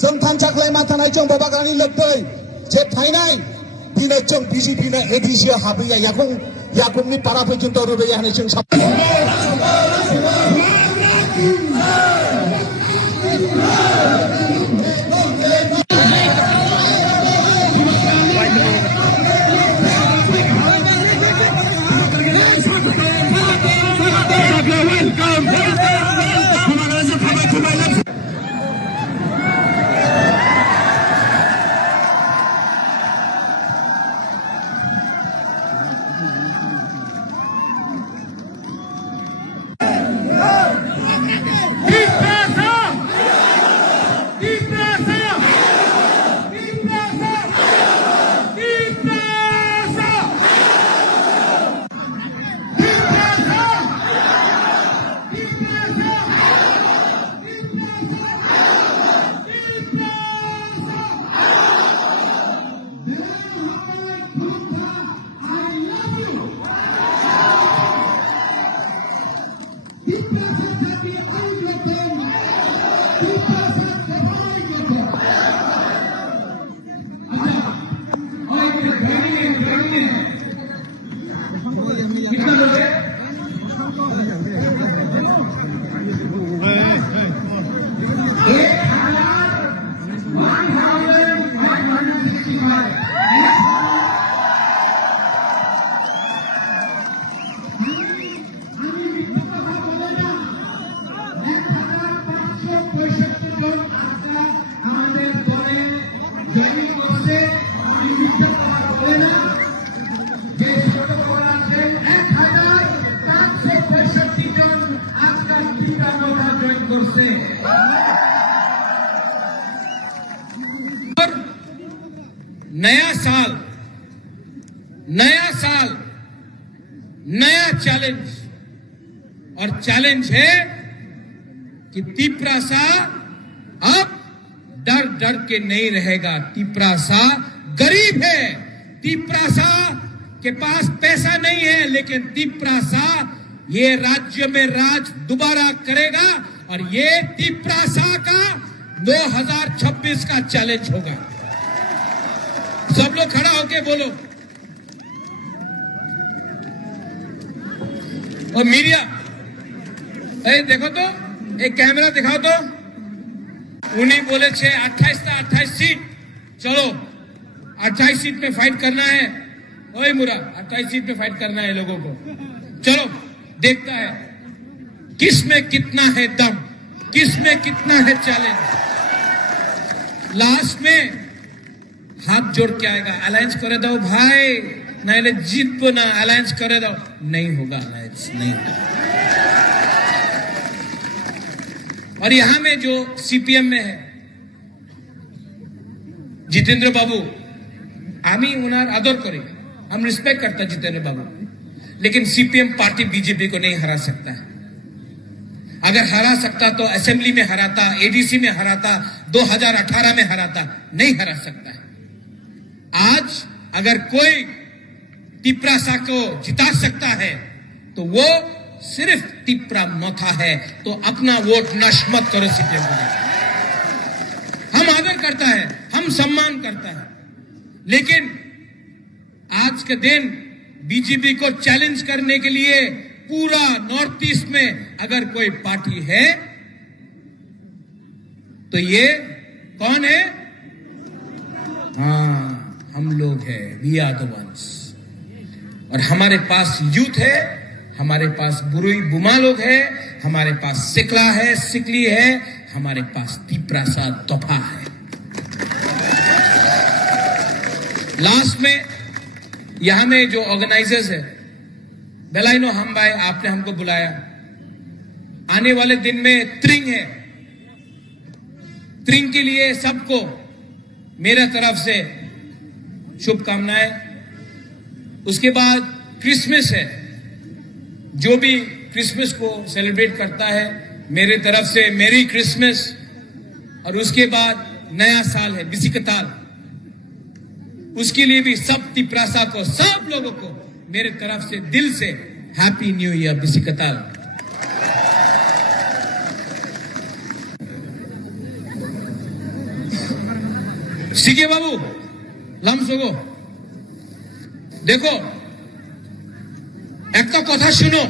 जों थानसाख्लायमा थानाय जों बाबागानि लोब्बै जे थाइनाय दिनै जों बिजेपिनो एडिसियाव हाबैया याकुबनि पारा पर्यन्त रोबैया होननाय जों नया साल नया चैलेंज, और चैलेंज है कि तिपरासा अब डर डर के नहीं रहेगा। तिपरासा गरीब है, तिपरासा के पास पैसा नहीं है, लेकिन तिपरासा ये राज्य में राज दोबारा करेगा और ये तिपरासा का 2026 का चैलेंज होगा। सब लोग खड़ा होके बोलो। और मीडिया, देखो तो, एक कैमरा दिखाओ तो। उन्हीं बोले 28 सीट, चलो 28 सीट में फाइट करना है। ओए मुरा, 28 सीट में फाइट करना है लोगों को। चलो देखता है किस में कितना है दम, किस में कितना है चैलेंज। लास्ट में हाथ जोड़ के आएगा, अलायंस करे दो भाई, नहीं जीत को ना अलायंस करे दो। नहीं होगा अलायंस, नहीं होगा। और यहां में जो सीपीएम में है जितेंद्र बाबू, आमी उनार आदर करी, हम रिस्पेक्ट करता जितेंद्र बाबू, लेकिन सीपीएम पार्टी बीजेपी को नहीं हरा सकता है। अगर हरा सकता तो असेंबली में हराता, एडीसी में हराता, 2018 में हराता, नहीं हरा सकता है। आज अगर कोई तिपरासा को जिता सकता है तो वो सिर्फ तिपरा मोथा है। तो अपना वोट नष्ट मत करो सीपीएम को। हम आदर करता है, हम सम्मान करता है, लेकिन आज के दिन बीजेपी को चैलेंज करने के लिए पूरा नॉर्थ ईस्ट में अगर कोई पार्टी है तो ये कौन है? हाँ, हम लोग हैं, वी आर द वंस। और हमारे पास यूथ है, हमारे पास बुरुई बुमा लोग है, हमारे पास सिकला है, सिकली है, हमारे पास तिपरासा तोफा है। लास्ट में यहां में जो ऑर्गेनाइजर्स है, बेलाइनो हम भाई, आपने हमको बुलाया। आने वाले दिन में त्रिंग है, त्रिंग के लिए सबको मेरे तरफ से शुभकामनाएं। उसके बाद क्रिसमस है, जो भी क्रिसमस को सेलिब्रेट करता है मेरे तरफ से मेरी क्रिसमस। और उसके बाद नया साल है बिसिकताल, उसके लिए भी सब तिपरासा को, सब लोगों को मेरे तरफ से दिल से हैप्पी न्यू ईयर बिसिकताल। सीके बाबू लामसोगो देखो एक तो कथा सुनो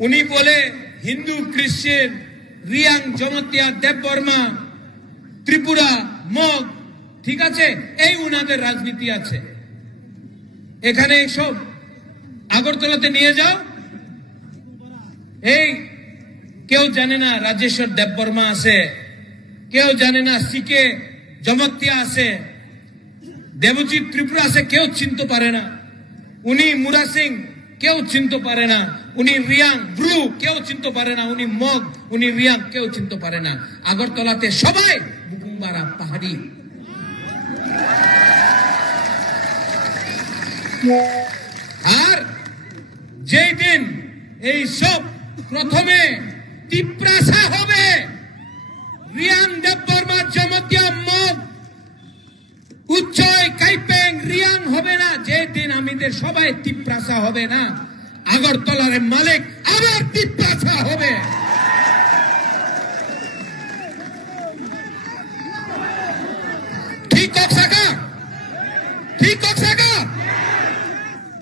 उन्हीं बोले हिंदू क्रिश्चियन रियांग जमतिया देवबर्मा त्रिपुरा मग ठीक আছে এই উনাদের রাজনীতি আছে এখানে সব আগরতলাতে নিয়ে যাও এই কেউ জানে না রাজেশ্বর দেববর্মা আছে কেউ জানে না সিকে জমতিয়া আছে দেবজিৎ ত্রিপুরা আছে কেউ চিনতে পারে না উনি মুরা সিং কেউ চিনতে পারে না উনি রিয়াং ব্রু কেউ চিনতে পারে না উনি মগ উনি রিয়াং কেউ চিনতে পারে না আগরতলাতে সবাই বুকুমবারা পাহাড়ি আর যেই দিন এই সব প্রথমে তিপ্রাসা হবে রিয়াং দেববর্মা জমতিয়া মগ উচ্চয় কাইপেং রিয়াং হবে না যে দিন আমাদের সবাই তিপ্রাসা হবে না আগরতলার মালিক আবার তিপ্রাসা হবে ठीक हो सका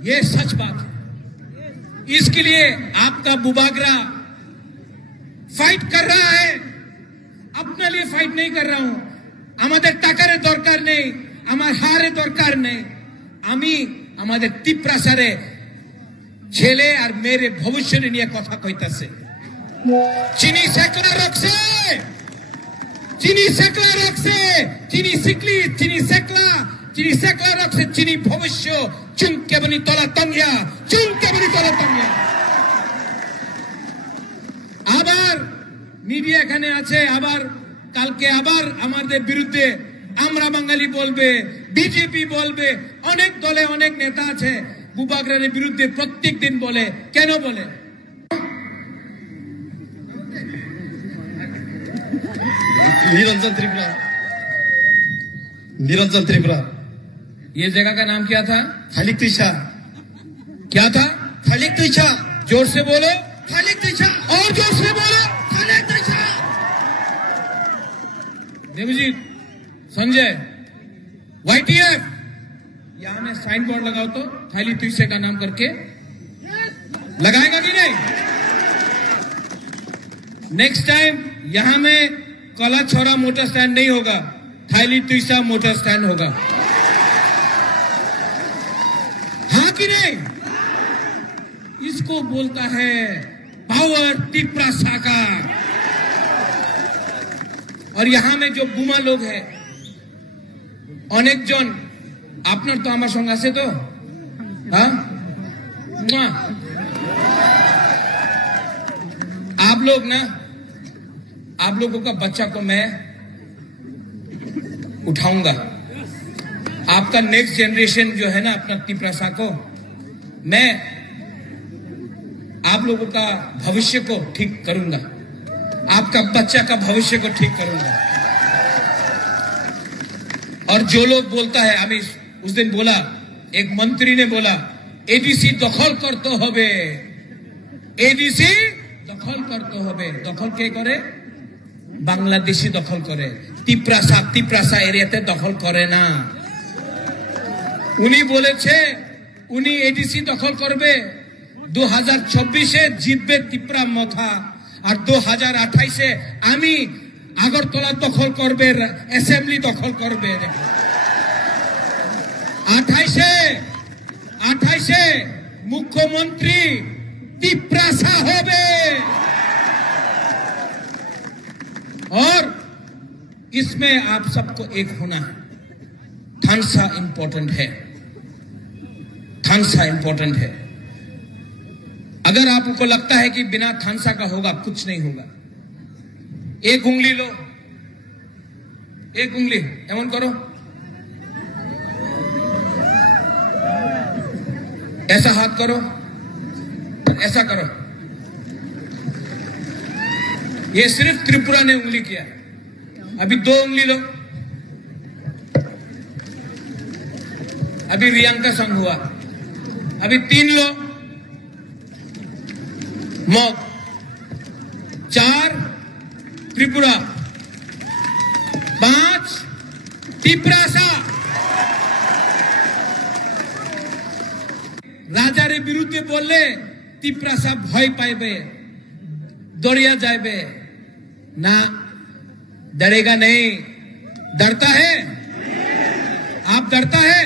ये सच बात है इसके लिए आपका बुबागरा फाइट कर रहा है अपने लिए फाइट नहीं कर रहा हूं আমাদের টাকার দরকার নেই আমার হারে দরকার নেই আমি আমাদের তিপ্রাসারে ছেলে আর মেয়ের ভবিষ্যৎ নিয়ে কথা কইতাছে চিনি সেকলা রাখছে চিনি সেকলা রাখছে চিনি সিকলি চিনি সেকলা রাখছে চিনি ভবিষ্য চুমকে বনি তলা তঙ্গিয়া আবার মিডিয়া এখানে আছে আবার কালকে আবার আমাদের বিরুদ্ধে আমরা বাঙালি বলবে বিজেপি বলবে অনেক দলে অনেক নেতা আছে বুবাগরানের বিরুদ্ধে প্রত্যেক দিন বলে কেন বলে निरंजन त्रिपुरा ये जगह का नाम क्या था थालिक तुषा क्या था थालिक तुषा जोर से बोलो थालिक तुषा और जोर से बोलो थालिक तुषा देवजीत संजय वाईटीएफ यहां में साइन बोर्ड लगाओ तो थाली तुझसे का नाम करके लगाएगा कि नहीं नेक्स्ट टाइम यहां में कला छोरा मोटर स्टैंड नहीं होगा थाली तुझसा मोटर स्टैंड होगा हाँ कि नहीं इसको बोलता है पावर तिप्रा साका और यहां में जो बुमा लोग हैं अनेक जन আপনার তো আমার সঙ্গে আছে তো हाँ आप लोग ना आप लोगों का बच्चा को मैं उठाऊंगा आपका नेक्स्ट जनरेशन जो है ना अपना तिप्रासा को मैं आप लोगों का भविष्य को ठीक करूंगा आपका बच्चा का भविष्य को ठीक करूंगा और जो लोग बोलता है अभी उस दिन बोला एक मंत्री ने बोला एडीसी दखल करते होबे एडीसी दखल करते होबे दखल के करे बांग्लादेशी दखल करे तिप्रासा एरियाते दखल करे ना उनी बोलेছে उनी एडीसी दखल करबे 2024 জিতবে তিপ্রা মথা আর 2028 আমি আগরতলা দখল করবে অ্যাসেম্বলি দখল করবে 28 মুখ্যমন্ত্রী तिप्रासा होबे और इसमें आप सबको एक होना है थानसा इंपॉर्टेंट है अगर आपको लगता है कि बिना थानसा का होगा कुछ नहीं होगा एक उंगली लो एक उंगली एमन करो ऐसा हाथ करो ऐसा करो ये सिर्फ त्रिपुरा ने उंगली किया अभी 2 उंगली लो अभी रियांग का संग हुआ अभी 3 लो मग 4 त्रिपुरा 5 টিপ্রাসা রাজার বিরুদ্ধে বললে টিপ্রাসা ভয় পাইবে, दौड़िया जाए ना, डरेगा नहीं। डरता है? आप डरता है?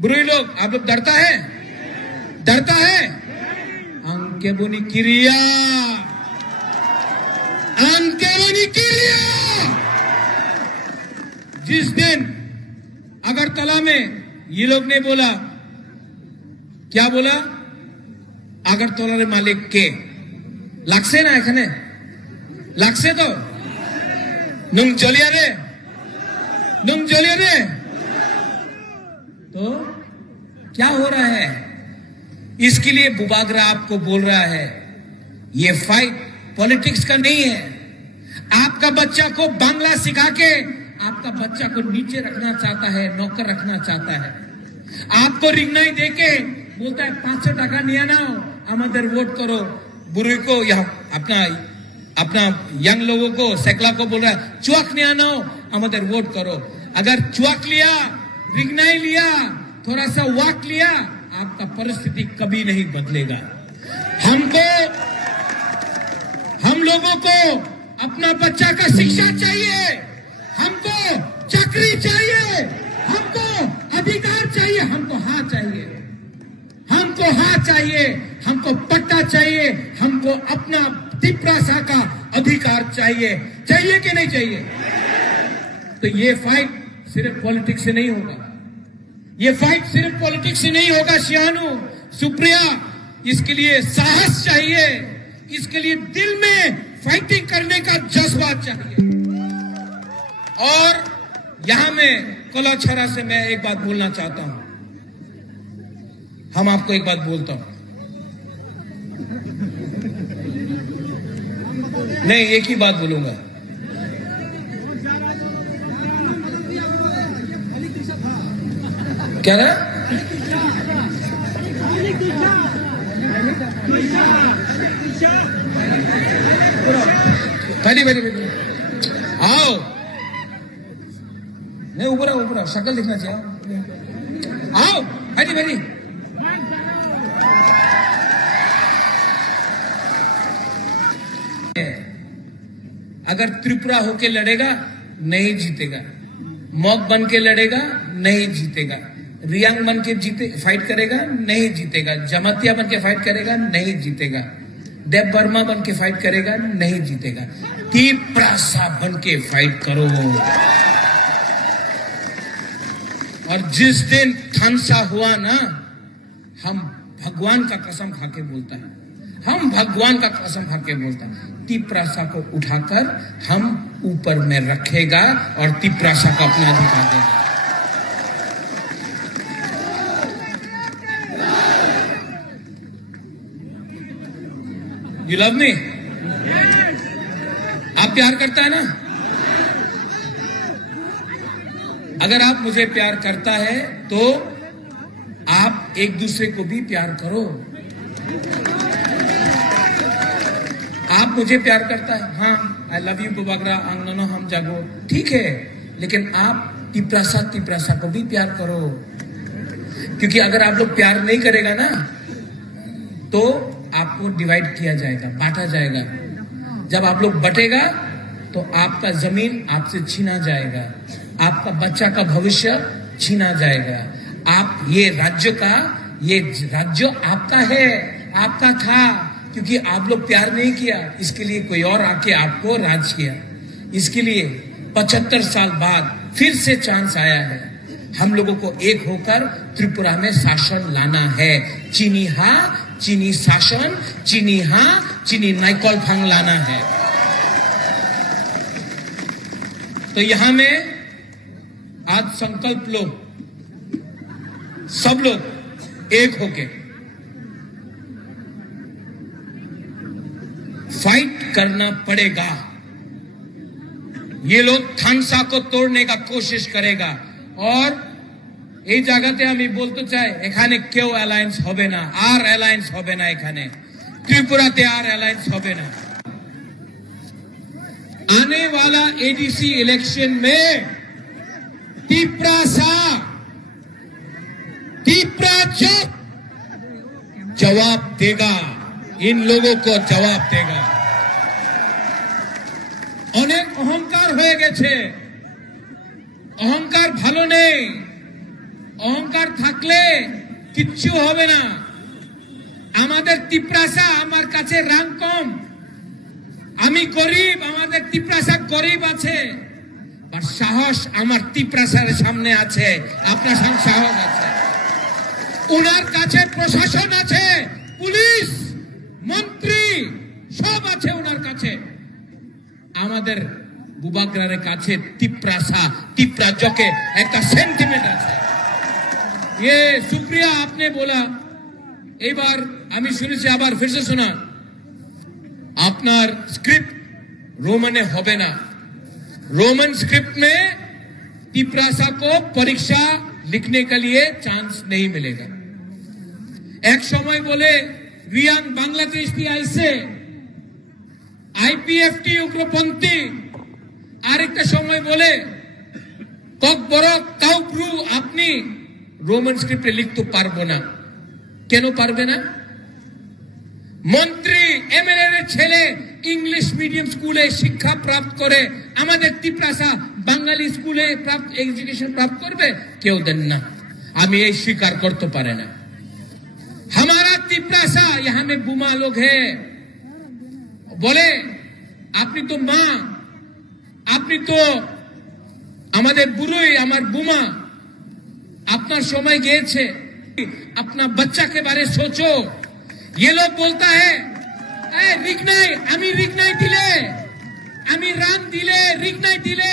बुरे लोग आप लोग डरता है? डरता है? अंके बोनी क्रिया, अंके बोनी क्रिया। जिस दिन अगरतला में ये लोग ने बोला, क्या बोला? अगरतला मालिक के লাগছে না এখানে, লাগছে তো নুন জ্বলিয়ে রে, নুন জ্বলিয়ে রে। तो क्या हो रहा है? इसके लिए बुबागरा आपको बोल रहा है ये फाइट पॉलिटिक्स का नहीं है। आपका बच्चा को बांग्ला सिखा के आपका बच्चा को नीचे रखना चाहता है, नौकर रखना चाहता है। आपको रिंगनाई देके बोलता है 500 টাকা নিয়ে নাও, আমাদের वोट करो। बुरी को यहाँ अपना यंग लोगों को, सेकला को बोल रहा है चुआक नहीं आना हो, हमारे वोट करो। अगर चुआक लिया, रिगनाई लिया, थोड़ा सा वाक लिया, आपका परिस्थिति कभी नहीं बदलेगा। हम लोगों को अपना बच्चा का शिक्षा चाहिए, हमको चाकरी चाहिए, हमको अधिकार चाहिए, हमको हाँ चाहिए, हमको हाँ चाहिए, हमको पट्टा चाहिए, हमको अपना टिप्रासा का अधिकार चाहिए। चाहिए कि नहीं चाहिए? तो ये फाइट सिर्फ पॉलिटिक्स से नहीं होगा, ये फाइट सिर्फ पॉलिटिक्स से नहीं होगा। शियानू, सुप्रिया, इसके लिए साहस चाहिए, इसके लिए दिल में फाइटिंग करने का जज्बा चाहिए। और यहां में कोलाछरा से मैं एक बात बोलना चाहता हूं, हम आपको एक बात बोलता हूं, नहीं एक ही बात बोलूंगा। क्या रहा? बैठी बैठी बैठी, आओ, नहीं ऊपर आओ, ऊपर आओ, शक्ल दिखना चाहिए, आओ बैठी बैठी। अगर त्रिपुरा होके लड़ेगा नहीं जीतेगा, मॉक बन के लड़ेगा नहीं जीतेगा, रियांग बन के फाइट करेगा नहीं जीतेगा, जमातिया बन के फाइट करेगा नहीं जीतेगा, देव वर्मा बन के फाइट करेगा नहीं जीतेगा। टिप्रासा बन के फाइट करो। और जिस दिन थानसा हुआ ना, हम भगवान का कसम खाके बोलता है, हम भगवान का कसम खाके बोलता है, टिप्रासा को उठाकर हम ऊपर में रखेगा और टिप्रासा को अपना अधिकार देगा। You love me? आप प्यार करता है ना? अगर आप मुझे प्यार करता है तो आप एक दूसरे को भी प्यार करो। आप मुझे प्यार करता है, हाँ, आई लव यू बुबागरा, आंगनो हम जागो, ठीक है, लेकिन आप टिप्रासा को भी प्यार करो। क्योंकि अगर आप लोग प्यार नहीं करेगा ना, तो आपको डिवाइड किया जाएगा, बांटा जाएगा। जब आप लोग बटेगा तो आपका जमीन आपसे छीना जाएगा, आपका बच्चा का भविष्य छीना जाएगा। आप ये राज्य आपका है, आपका था, क्योंकि आप लोग प्यार नहीं किया, इसके लिए कोई और आके आपको राज किया। इसके लिए 75 साल बाद फिर से चांस आया है, हम लोगों को एक होकर त्रिपुरा में शासन लाना है। चीनी हाँ, चीनी शासन, चीनी हाँ, चीनी नाइकॉल फंग लाना है। तो यहां में आज संकल्प लो, सब लोग एक होके फाइट करना पड़ेगा। ये लोग थानसा को तोड़ने का कोशिश करेगा। और এই জায়গাতে আমি বলতে চাই, এখানে কেউ অ্যালায়েন্স হবে না, আর অ্যালায়েন্স হবে না, এখানে त्रिपुराते আর অ্যালায়েন্স হবে না। आने वाला एडीसी इलेक्शन में तिपरासा तिपराचक जवाब देगा, इन लोगों को जवाब देगा। অনেক অহংকার হয়ে গেছে, অহংকার ভালো নেই, অহংকার থাকলে কিচ্ছু হবে না। আমাদের তিপ্রাসা আমার কাছে রাং কম, আমি গরিব, আমাদের তিপ্রাসা গরিব আছে, আর সাহস আমার তিপ্রাসার সামনে আছে, আপনার সামনে সাহস আছে। উনার কাছে প্রশাসন আছে, পুলিশ, মন্ত্রী সব আছে উনার কাছে। আমাদের বুবাগ্রারের কাছে তিপ্রাসা তিপ্রাজকে একটা সেন্টিমেন্ট আছে। ये शुक्रिया आपने बोला। एक बार আমি শুনেছি, আবার ফিরসে শোনা, আপনার স্ক্রিপ্ট रोमने হবে না। रोमन स्क्रिप्ट में तिपरासा को परीक्षा लिखने के लिए चांस नहीं मिलेगा। एक समय बोले रियांग बांग्लादेश की आइसे आईपीएफटी उग्रपंथी, আরেকটা সময় বলে ককবরক কাউপ্রু আপনি রোমান স্ক্রিপ্টে লিখতে পারবো না। কেন পারবে না? মন্ত্রী এমএলএ এর ছেলে ইংলিশ মিডিয়াম স্কুলে শিক্ষা প্রাপ্ত করে আমাদের তিপ্রাসা বাঙালি স্কুলে প্রাপ্ত এডুকেশন প্রাপ্ত করবে? কেউ দেন না, আমি এই স্বীকার করতে পারে না। हमारा तिपरासा यहाँ में बुमा लोग है, बोले আপনি তো মা, আপনি তো আমাদের বুড়োই, আমার বুমা, আপনার সময় গিয়েছে, अपना बच्चा के बारे सोचो। ये लोग बोलता है रिगनाई, আমি রিগনাই দিলে, আমি রাং দিলে, রিগনাই দিলে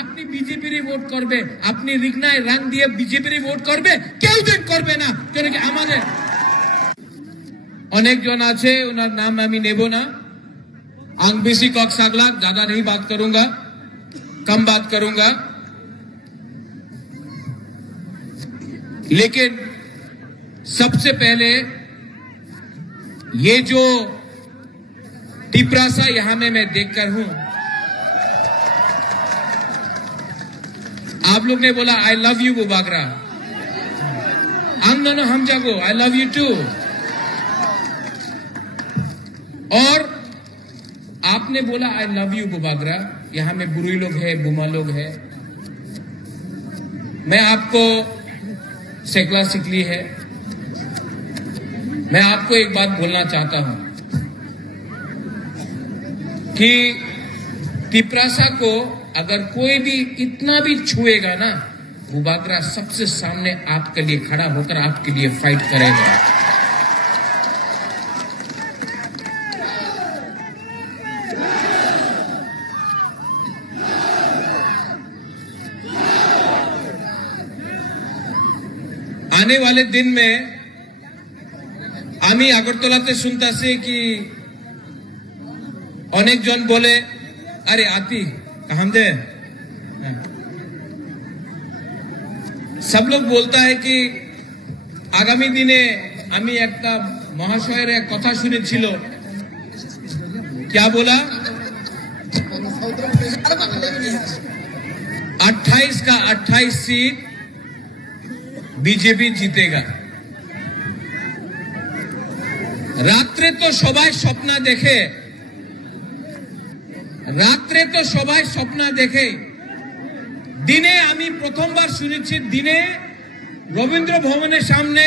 আপনি বিজেপির ভোট করবে, আপনি রিগনাই রাং দিয়ে বিজেপির ভোট করবে, কেউ দেন করবে না। কেন কি আমাদের অনেকজন আছে, ওনার নাম আমি নেব না। आंगबीसी कॉक सागलाक, ज्यादा नहीं बात करूंगा, कम बात करूंगा। लेकिन सबसे पहले ये जो तिपरासा यहां में मैं देखकर हूं, आप लोग ने बोला आई लव यू बुबागरा, हम दोनों हम जागो आई लव यू टू। और आपने बोला आई लव यू बुबागरा, यहां में बुरी लोग है, बुमा लोग है। मैं आपको सेकला सिकली है, मैं आपको एक बात बोलना चाहता हूं कि तिपरासा को अगर कोई भी इतना भी छुएगा ना, बुबागरा सबसे सामने आपके लिए खड़ा होकर आपके लिए फाइट करेगा। आने वाले दिन में আমি আগরতলাতে শুনতাছি কি অনেকজন বলে আরে আতি কাহাম দে, सब लोग बोलता है कि आगामी दिने আমি একটা মহাশয়ের এক কথা শুনেছিল, क्या बोला 28 का 28 सीट बीजेपी जीतेगा। রাত্রে তো সবাই স্বপ্ন দেখে, রাত্রে তো সবাই স্বপ্ন দেখে, দিনে আমি প্রথমবার শুনেছি, দিনে রবীন্দ্র ভবনের সামনে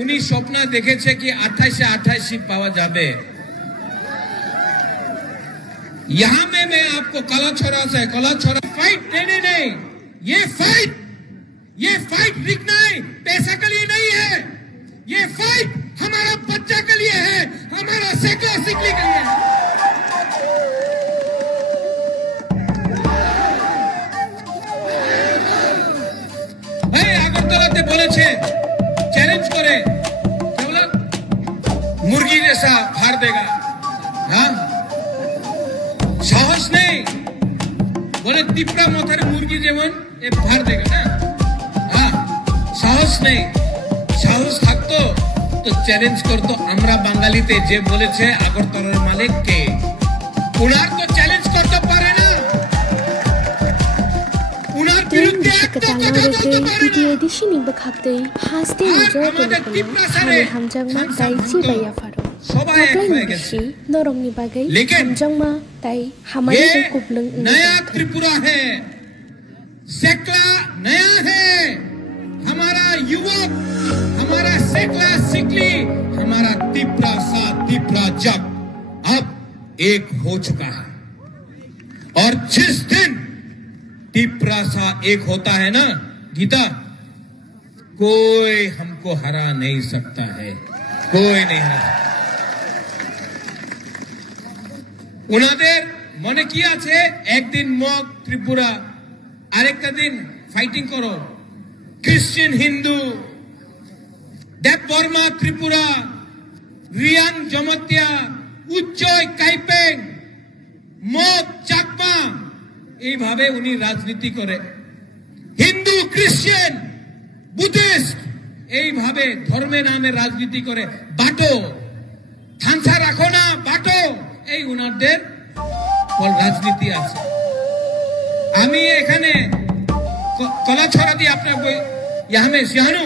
উনি স্বপ্ন দেখেছে কি 28 28 सीट पावा जाबे। यहां में मैं आपको कला छोरा से कला छोरा फाइट देने नहीं, ये फाइट रिगनाई पैसा के लिए नहीं है, ये फाइट हमारा बच्चा के लिए है, हमारा सेकला सिकली के लिए है। আগরতলাতে বলেছে চ্যালেঞ্জ করে কেবল মুরগি জেসা ফাড় দেগা, হ্যাঁ সাহস নেই, বলে তিপড়া মাথার মুরগি যেমন এ ফাড় দেগা না, হ্যাঁ সাহস নেই। সাহস থাকতো তো চ্যালেঞ্জ করতো আমরা বাঙালিতে, যে বলেছে আগরতলার মালিক কে, উনার তো চ্যালেঞ্জ করতে পারে না, উনার বিরুদ্ধে বিশ্বকে একটা তালাও কথা রেগে বলতে পারে দিদি না। এদিশিনি বখাতে হাসতে আর নিজেও আমাদের তলুকুলো টিপ্রাসারে খানি হামজাংমা হামসা তাই ভক্ত চিবাইয়া ফারো সবাই এক তাকলাই হয়ে গেছে। নিবিসি নরংনি বাগै लेकिन হামজাংমা তাই হামারি ये বাই কুবলং नया त्रिपुरा है, सेकला नया है। हमारा युवक, हमारा सेकला सिकली, हमारा तिपरा सा तिपरा जग अब एक हो चुका है। और जिस दिन तिपरा सा एक होता है ना गीता, कोई हमको हरा नहीं सकता है, कोई नहीं हरा सकता। ওনাদের মনে কি আছে একদিন মগ ত্রিপুরা আরেকটা দিন ফাইটিং করো খ্রিস্টান হিন্দু দেব বর্মা ত্রিপুরা রিয়াং জমতিয়া উজ্জয় কাইপেং মগ চাকমা এইভাবে উনি রাজনীতি করে হিন্দু খ্রিস্টান বুদ্ধিস্ট এইভাবে ধর্মের নামে রাজনীতি করে বাটো থানসা রাখো না বাটো এই উনাদের রাজনীতি আছে আমি এখানে কলা ছড়া দিয়ে আপনার বই ইয়ামে সিহানু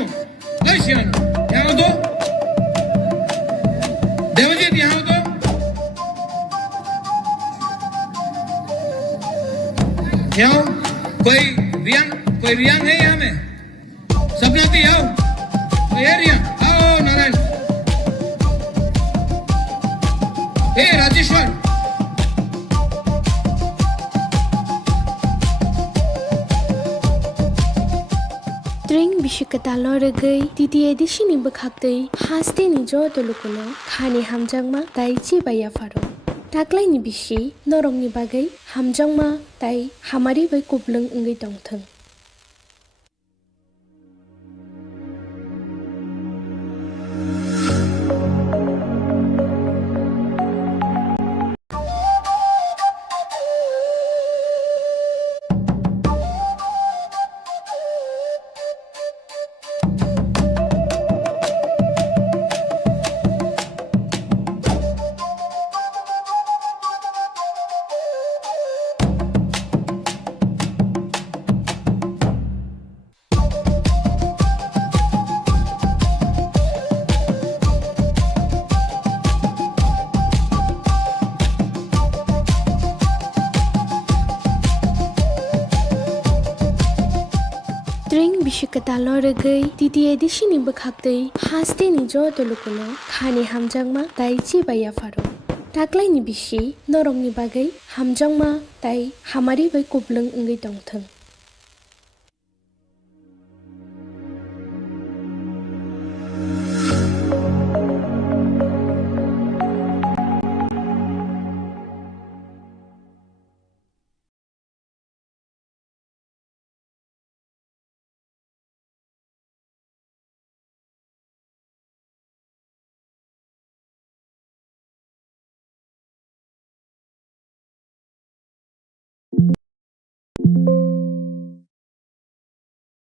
ওই সিহানু यहाँ दो देवजीत यहाँ दो यहाँ कोई रियांग है यहाँ में सपना दी आओ ये रियांग आओ नारायण ए Rajeshwar Tring bisyaka talo regay titi edishini bkhaktai haste nijo tolukulo khani hamjangma tai chibaiya faro taklai ni bisi norong ni bagai hamjangma tai hamari bai kublung ngai tongthang Tring bisyaka talo regay titi edishini bkhaktai haste nijo tolukulo khani hamjangma tai chibaiya faro taklai ni bisi norong ni bagai hamjangma tai hamari bai kublung ngai tongthang